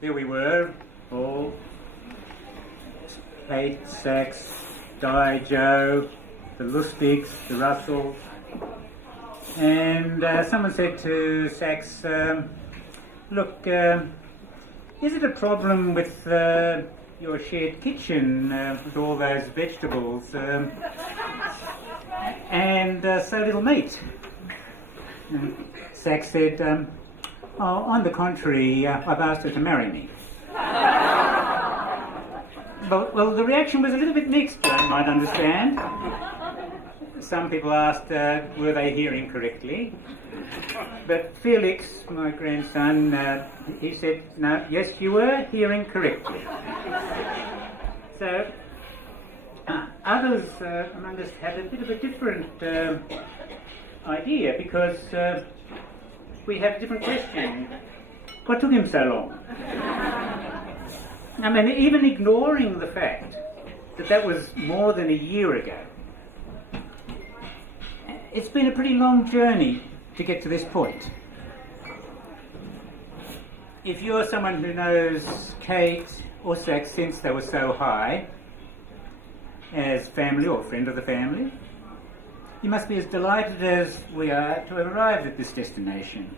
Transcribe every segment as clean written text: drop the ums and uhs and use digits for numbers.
there we were, all Kate, Sax, Di, Joe, the Lustigs, the Russells, and someone said to Sax, look, is it a problem with your shared kitchen with all those vegetables and so little meat? And Sax said, oh, on the contrary, I've asked her to marry me. Well, the reaction was a little bit mixed, you might understand. Some people asked, were they hearing correctly? But Felix, my grandson, he said, no, yes, you were hearing correctly. So, others among us had a bit of a different idea, because we have a different question. What took him so long? I mean, even ignoring the fact that that was more than a year ago, it's been a pretty long journey to get to this point. If you're someone who knows Kate or Sax since they were so high, as family or friend of the family, you must be as delighted as we are to have arrived at this destination.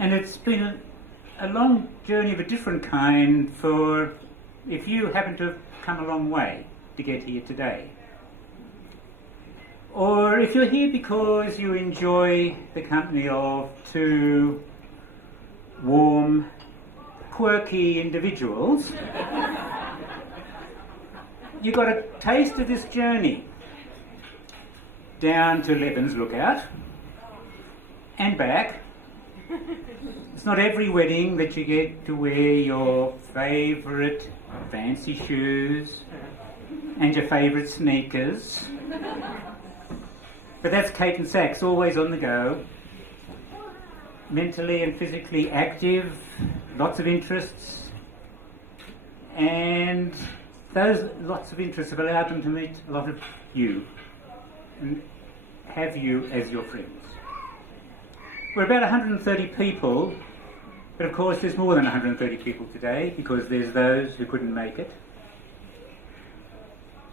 And it's been a long journey of a different kind for if you happen to have come a long way to get here today. Or if you're here because you enjoy the company of two warm, quirky individuals, you got a taste of this journey down to Leban's Lookout and back. It's not every wedding that you get to wear your favourite fancy shoes and your favourite sneakers. But that's Kate and Sax, always on the go, mentally and physically active, lots of interests, and those lots of interests have allowed them to meet a lot of you and have you as your friends. We're about 130 people, but of course there's more than 130 people today because there's those who couldn't make it.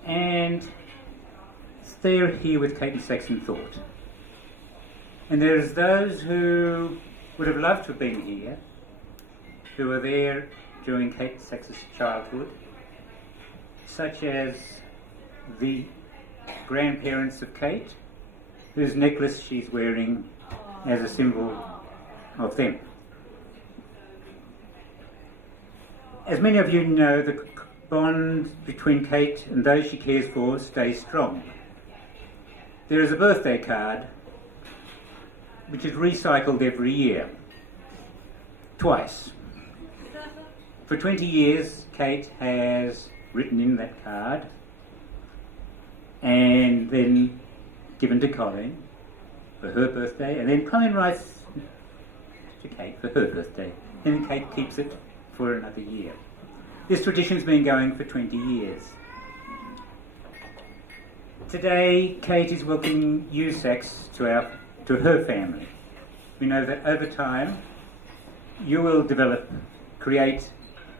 And they're here with Kate and Sax in thought. And there's those who would have loved to have been here, who were there during Kate and Sax's childhood, such as the grandparents of Kate, whose necklace she's wearing as a symbol of them. As many of you know, the bond between Kate and those she cares for stays strong. There is a birthday card which is recycled every year, twice. For 20 years, Kate has written in that card and then given to Colleen for her birthday, and then Colleen writes to Kate for her birthday, and then Kate keeps it for another year. This tradition's been going for 20 years. Today, Kate is welcoming you, Sax, to her family. We know that over time, you will create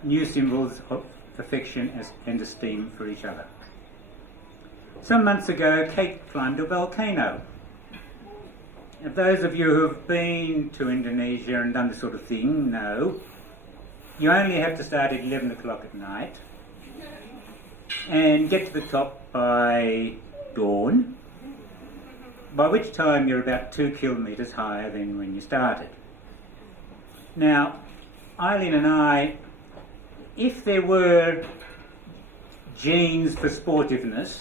new symbols of affection and esteem for each other. Some months ago, Kate climbed a volcano. Now, those of you who have been to Indonesia and done this sort of thing know you only have to start at 11 o'clock at night and get to the top by dawn, by which time you're about 2 kilometres higher than when you started. Now, Eileen and I, if there were genes for sportiveness,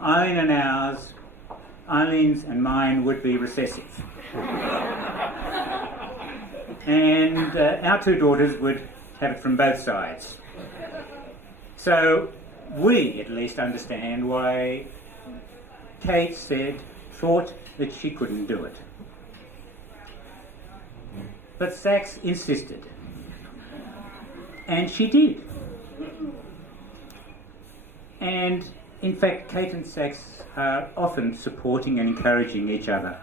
Eileen's and mine would be recessive. And our two daughters would have it from both sides. So we at least understand why Kate thought that she couldn't do it. But Sax insisted. And she did. And In fact, Kate and Sax are often supporting and encouraging each other.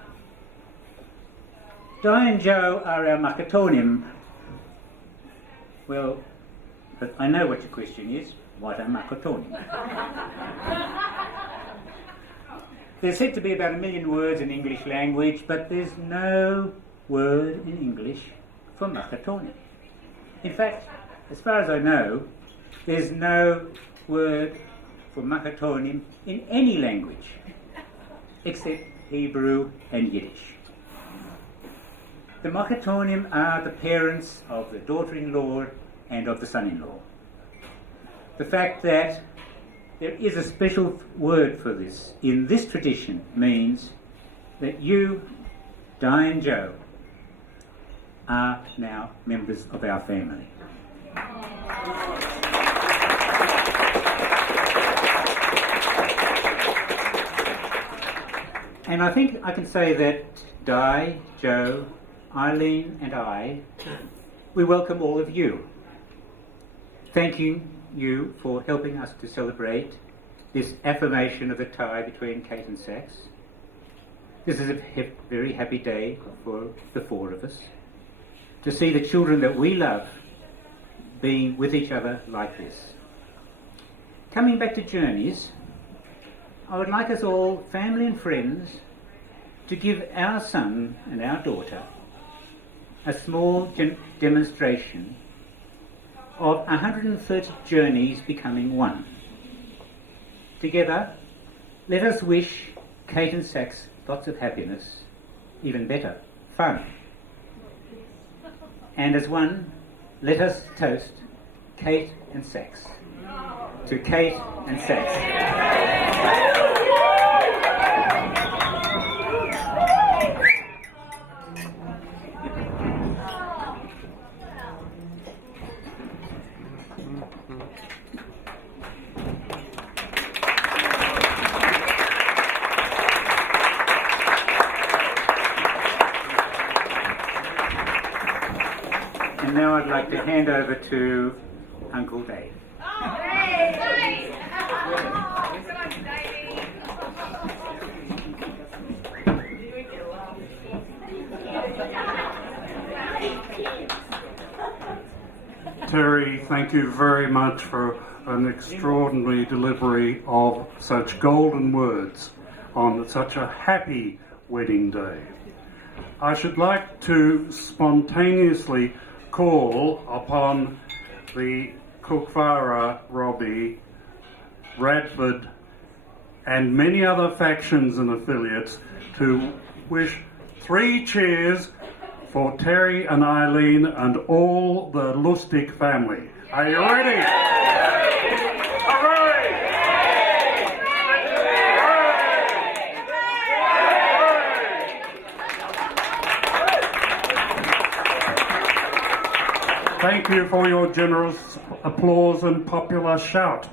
Di and Joe are our Makatonim. Well, but I know what your question is. What are Makatonim? There's said to be about 1 million words in English language, but there's no word in English for Makatonim. In fact, as far as I know, there's no word for Makatonim in any language, except Hebrew and Yiddish. The Makatonim are the parents of the daughter-in-law and of the son-in-law. The fact that there is a special word for this in this tradition means that you, Di and Joe, are now members of our family. And I think I can say that Di, Joe, Eileen and I, we welcome all of you. Thanking you for helping us to celebrate this affirmation of the tie between Kate and Sax. This is a very happy day for the four of us, to see the children that we love being with each other like this. Coming back to journeys, I would like us all, family and friends, to give our son and our daughter a small demonstration of 130 journeys becoming one. Together, let us wish Kate and Sax lots of happiness, even better, fun. And as one, let us toast Kate and Sax. To Kate and Sax. And now I'd like to hand over to Uncle Dave. Terry, thank you very much for an extraordinary delivery of such golden words on such a happy wedding day. I should like to spontaneously call upon the Kookwara, Robbie, Radford and many other factions and affiliates to wish 3 cheers for Terry and Eileen and all the Lustig family. Are you ready? Hooray! Thank you for your generous applause and popular shout.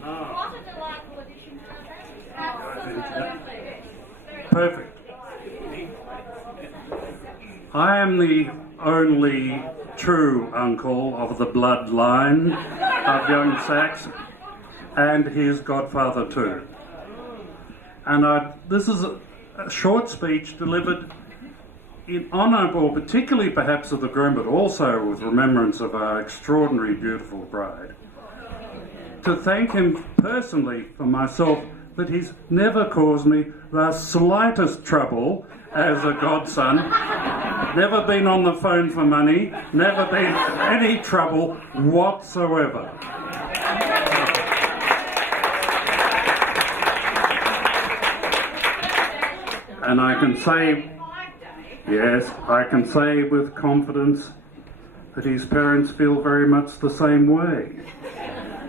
What a delightful addition to the Absolutely. Perfect. I am the only true uncle of the bloodline of young Sax and his godfather too. And this is a short speech delivered in honour, or particularly perhaps of the groom, but also with remembrance of our extraordinary beautiful bride, to thank him personally for myself that he's never caused me the slightest trouble as a godson, never been on the phone for money, never been any trouble whatsoever. And I can say, yes, I can say with confidence that his parents feel very much the same way.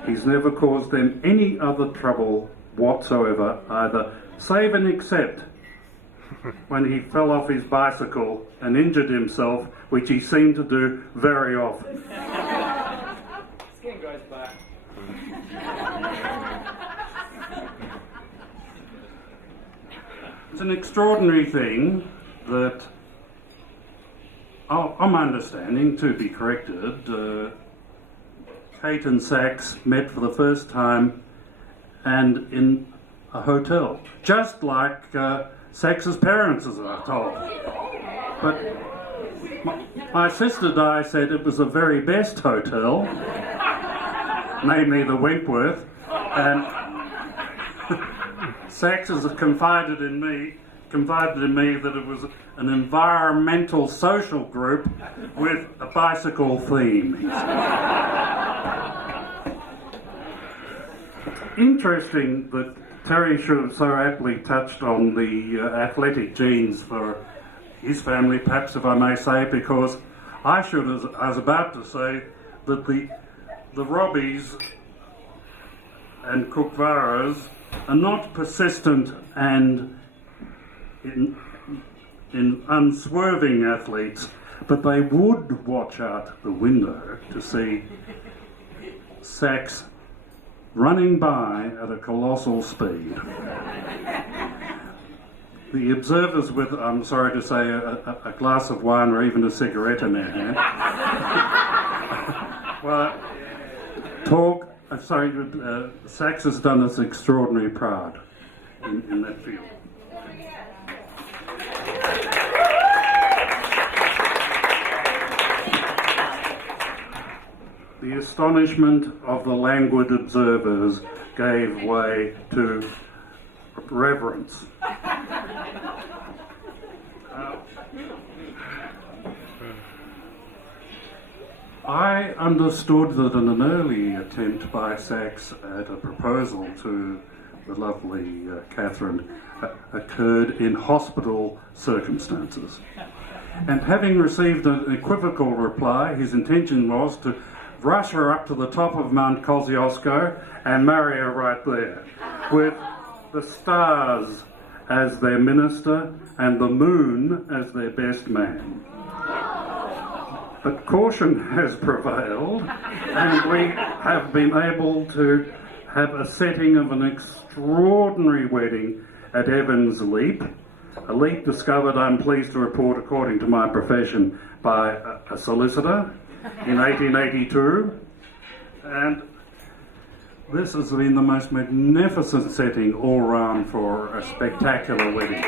He's never caused them any other trouble whatsoever, either save and except when he fell off his bicycle and injured himself, which he seemed to do very often. Skin goes back. It's an extraordinary thing that, I'm understanding, to be corrected, Kate and Sax met for the first time and in a hotel, just like Sax's parents, as I told. But my sister Di said it was the very best hotel, namely the Winkworth, and Sax has confided in me that it was an environmental social group with a bicycle theme. He said. Interesting that Terry should have so aptly touched on the athletic genes for his family, perhaps if I may say, because I was about to say that the Robbies and Cookvaras are not persistent and in unswerving athletes, but they would watch out the window to see Sax running by at a colossal speed. The observers with, I'm sorry to say, a glass of wine or even a cigarette in their hand, Sax has done us extraordinary proud in that field. The astonishment of the languid observers gave way to reverence. I understood that in an early attempt by Sax at a proposal to the lovely Catherine occurred in hospital circumstances. And having received an equivocal reply, his intention was to rush her up to the top of Mount Kosciuszko and marry her right there, with the stars as their minister and the moon as their best man. But caution has prevailed, and we have been able to have a setting of an extraordinary wedding at Evans Leap, a leap discovered, I'm pleased to report, according to my profession, by a solicitor in 1882, and this has been the most magnificent setting all round for a spectacular wedding.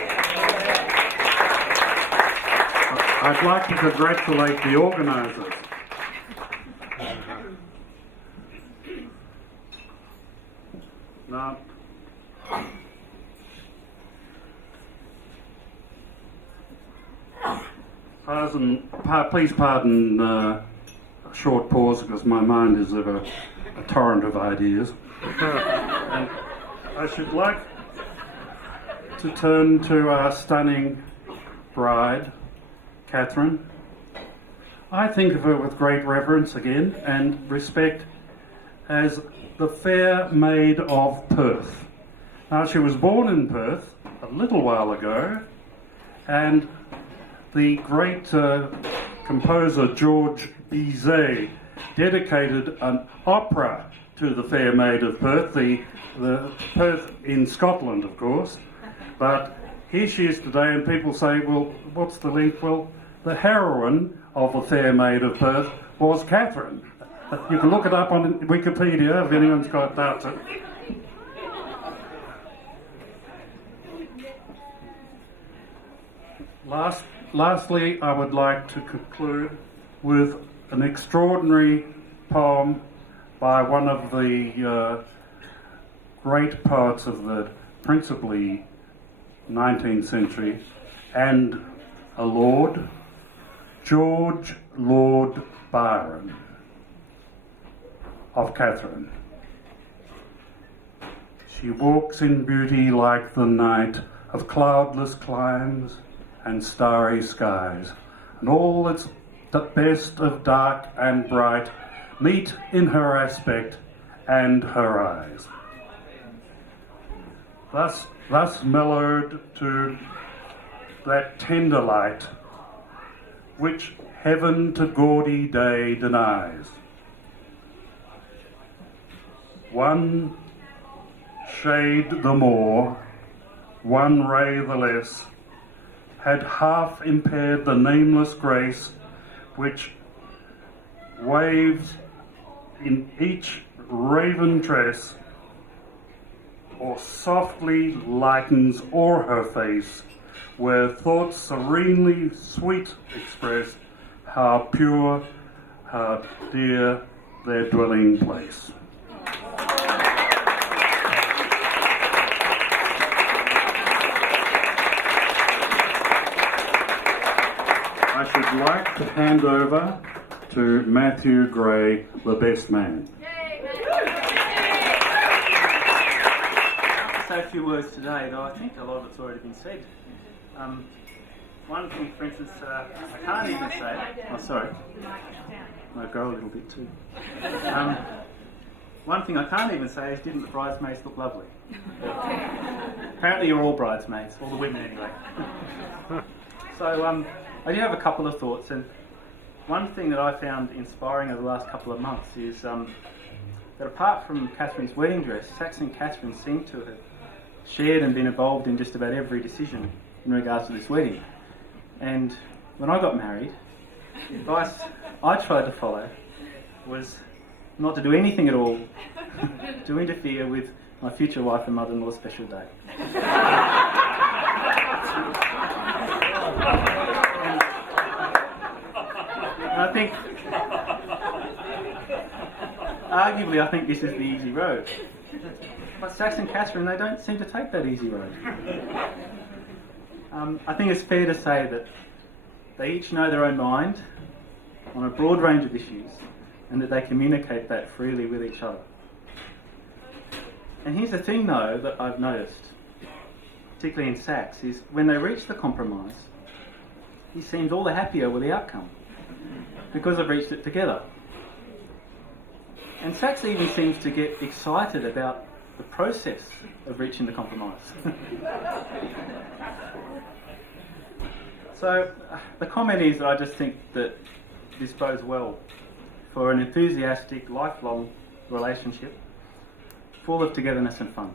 I'd like to congratulate the organisers. Now, please pardon a short pause because my mind is of a torrent of ideas. And I should like to turn to our stunning bride, Catherine. I think of her with great reverence again and respect as the fair maid of Perth. Now, she was born in Perth a little while ago, and the great composer George Bizet dedicated an opera to the fair maid of Perth, the Perth in Scotland, of course. But here she is today, and people say, well, what's the link? Well, the heroine of the fair maid of Perth was Catherine. You can look it up on Wikipedia if anyone's got doubts. Lastly, I would like to conclude with an extraordinary poem by one of the great poets of the principally 19th century and a lord, George Lord Byron, of Catherine. She walks in beauty like the night of cloudless climes and starry skies, and all that's the best of dark and bright meet in her aspect and her eyes. Thus mellowed to that tender light which heaven to gaudy day denies. One shade the more, one ray the less, had half impaired the nameless grace which waves in each raven tress, or softly lightens o'er her face, where thoughts serenely sweet express how pure, how dear their dwelling place. I should like to hand over to Matthew Gray, the best man. I'll say a few words today, though I think a lot of it's already been said. One thing, for instance, I can't even say. Oh, sorry. I'll go a little bit too. One thing I can't even say is, didn't the bridesmaids look lovely? Apparently, you're all bridesmaids, all the women anyway. So, I do have a couple of thoughts, and one thing that I found inspiring over the last couple of months is that apart from Catherine's wedding dress, Sax and Catherine seem to have shared and been involved in just about every decision in regards to this wedding. And when I got married, the advice I tried to follow was not to do anything at all to interfere with my future wife and mother-in-law's special day. And I think, arguably, I think this is the easy road. But Sax and Catherine, they don't seem to take that easy road. I think it's fair to say that they each know their own mind on a broad range of issues, and that they communicate that freely with each other. And here's the thing, though, that I've noticed, particularly in Sax, is when they reach the compromise, he seems all the happier with the outcome, because they've reached it together. And Sax even seems to get excited about the process of reaching the compromise. So the comment is that I just think that this bodes well for an enthusiastic, lifelong relationship full of togetherness and fun.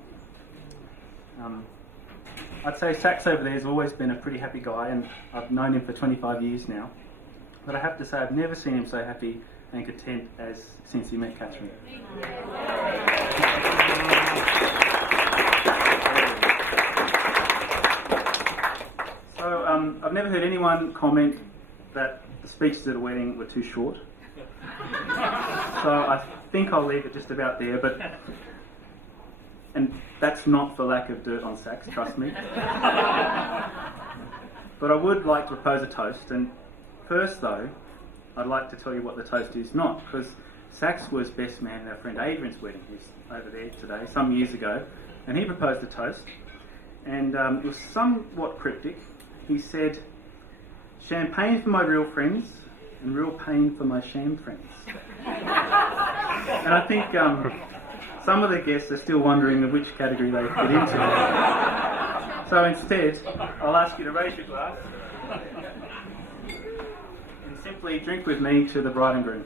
I'd say Sax over there has always been a pretty happy guy, and I've known him for 25 years now. But I have to say I've never seen him so happy and content as since he met Catherine. So I've never heard anyone comment that the speeches at a wedding were too short. So I think I'll leave it just about there, and that's not for lack of dirt on Sax, trust me. But I would like to propose a toast, and first though, I'd like to tell you what the toast is not, because Sax was best man at our friend Adrian's wedding, who's over there today, some years ago, and he proposed a toast, and it was somewhat cryptic. He said, "Champagne for my real friends, and real pain for my sham friends." And I think some of the guests are still wondering which category they fit into. So instead, I'll ask you to raise your glass and simply drink with me to the bride and groom.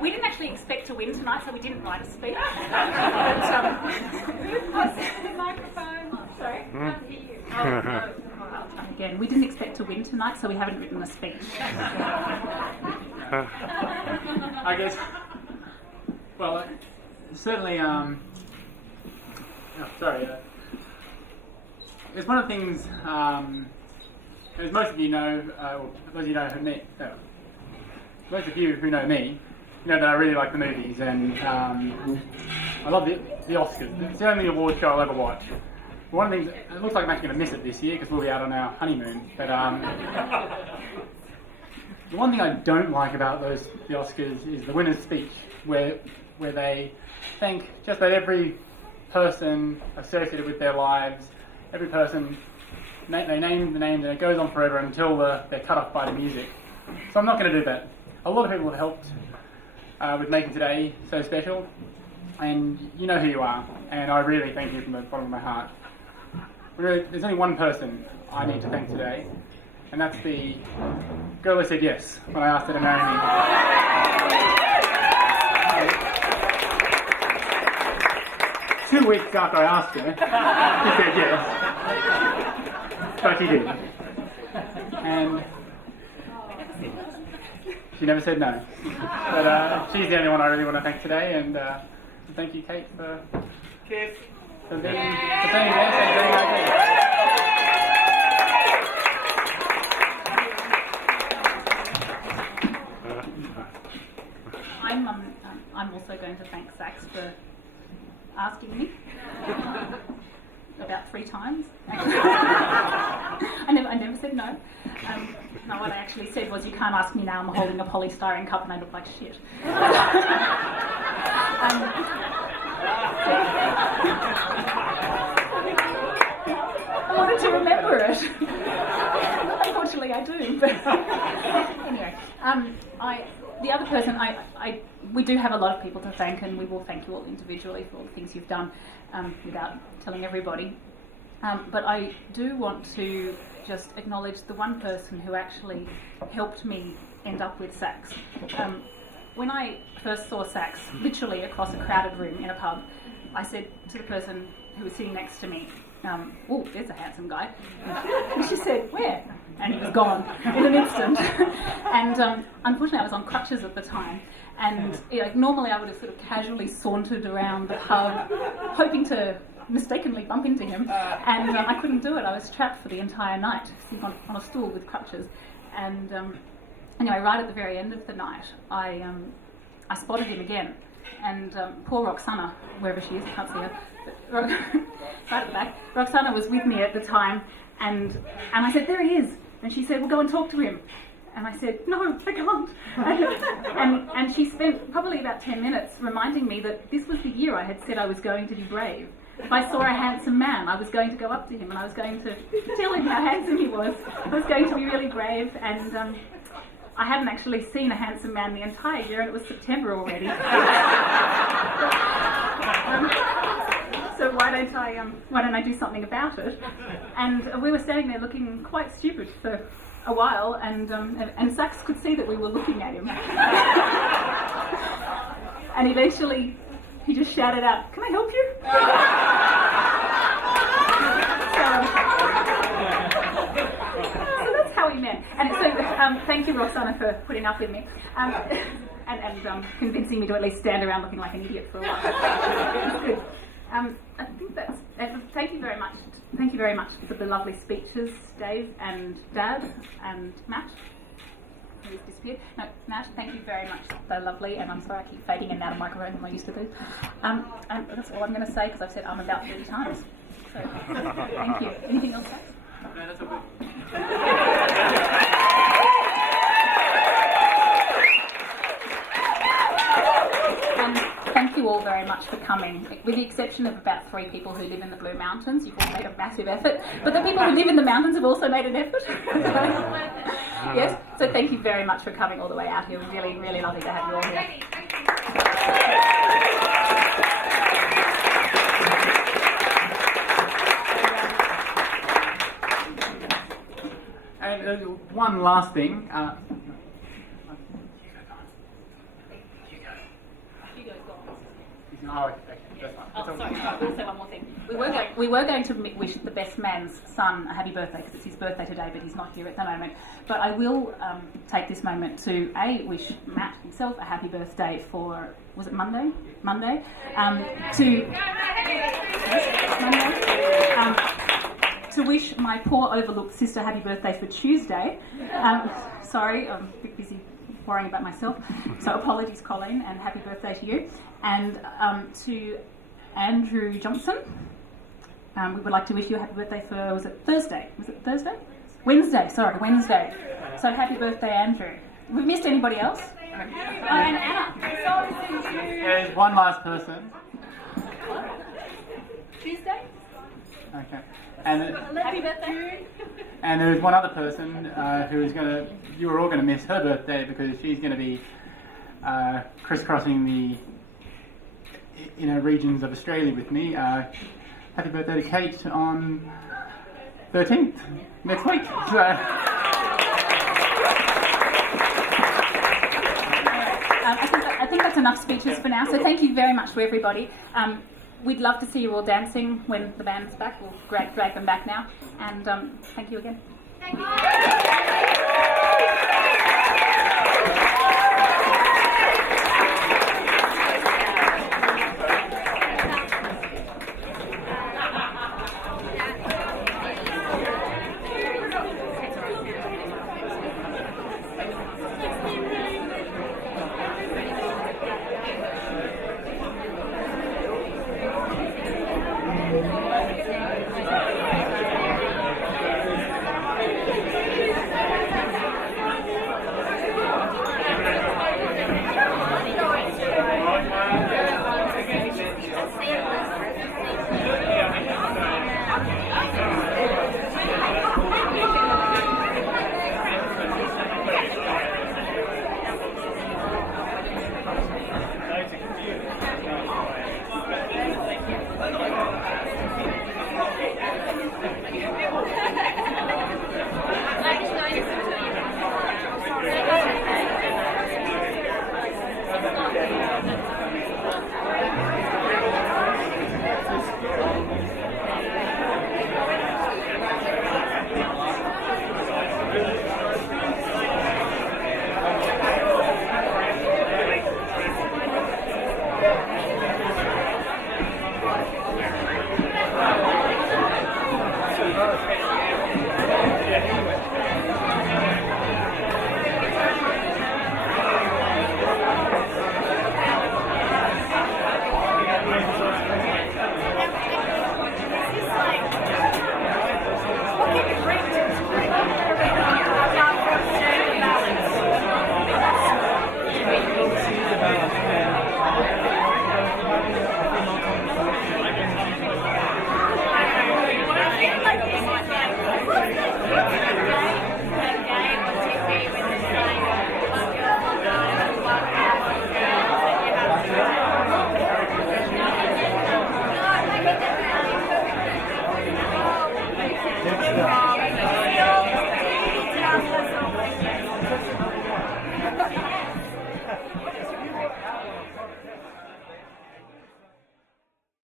We didn't actually expect to win tonight, so we didn't write a speech. But, The microphone. Sorry, can't hear you. I'll try again. We didn't expect to win tonight, so we haven't written a speech. I guess, well, certainly, it's one of the things, as most of you know, those of you know who me, most of you who know me, you know that I really like the movies, and I love the Oscars. It's the only award show I'll ever watch. one of the things, it looks like I'm actually going to miss it this year because we'll be out on our honeymoon, but the one thing I don't like about the Oscars is the winner's speech, where they thank just about every person associated with their lives, every person, they name the names, and it goes on forever until they're cut off by the music. So I'm not going to do that. A lot of people have helped with making today so special, and you know who you are, and I really thank you from the bottom of my heart. Really, there's only one person I need to thank today, and that's the girl who said yes when I asked her to marry me. 2 weeks after I asked her, she said yes. But she did. And she never said no. But she's the only one I really want to thank today, and thank you, Kate, for being there and doing okay. I'm also going to thank Sax for asking me about 3 times. I never said no. No, what I actually said was, you can't ask me now, I'm holding a polystyrene cup and I look like shit. I wanted to remember it. Unfortunately I do, but anyway. The other person, we do have a lot of people to thank, and we will thank you all individually for all the things you've done without telling everybody. But I do want to just acknowledge the one person who actually helped me end up with Sax. When I first saw Sax, literally across a crowded room in a pub, I said to the person who was sitting next to me, oh, there's a handsome guy. And she said, where? And he was gone in an instant. And unfortunately I was on crutches at the time. And normally I would have sort of casually sauntered around the pub, hoping to mistakenly bump into him. And I couldn't do it. I was trapped for the entire night, sitting on a stool with crutches. And anyway, right at the very end of the night, I spotted him again. And poor Roxana, wherever she is, I can't see her, but right at the back, Roxana was with me at the time, and I said, there he is. And she said, well, go and talk to him. And I said, no, I can't. And she spent probably about 10 minutes reminding me that this was the year I had said I was going to be brave. If I saw a handsome man, I was going to go up to him and I was going to tell him how handsome he was. I was going to be really brave, and I hadn't actually seen a handsome man the entire year, and it was September already. So why don't I do something about it? And we were standing there looking quite stupid for a while, and Sax could see that we were looking at him. And eventually he just shouted out, "Can I help you?" So that's how we met. And so thank you, Roxana, for putting up with me. And convincing me to at least stand around looking like an idiot for a while. It's good. I think that's. Thank you very much. Thank you very much for the lovely speeches, Dave and Dad and Matt, who's disappeared. No, Matt, thank you very much. They're lovely, and I'm sorry I keep fading in and out of microphone than I used to do. And that's all I'm going to say, because I've said about 30 times. So thank you. Anything else, Matt? No, that's all good. Thank you all very much for coming. With the exception of about 3 people who live in the Blue Mountains, you've all made a massive effort. But the people who live in the mountains have also made an effort. Yes, so thank you very much for coming all the way out here. Really, really lovely to have you all here. And one last thing. Oh, okay, that's fine. Oh, sorry, I'll say one more thing. We were going to wish the best man's son a happy birthday, because it's his birthday today, but he's not here at the moment. But I will take this moment to wish Matt himself a happy birthday for, was it Monday? Monday. To wish my poor overlooked sister happy birthday for Tuesday. Sorry, I'm a bit busy worrying about myself. So apologies, Colleen, and happy birthday to you. And to Andrew Johnson, we would like to wish you a happy birthday for, was it Thursday? Was it Thursday? Wednesday, sorry, Wednesday. So happy birthday, Andrew. We've missed anybody else? Oh, and Anna. There's one last person. Tuesday? Okay. And Happy birthday. and there's one other person who's you are all gonna miss her birthday because she's gonna be crisscrossing the inner regions of Australia with me. Happy birthday to Kate on 13th next week. So. I think that's enough speeches for now. So thank you very much to everybody. We'd love to see you all dancing when the band's back. We'll drag them back now. And thank you again. Thank you.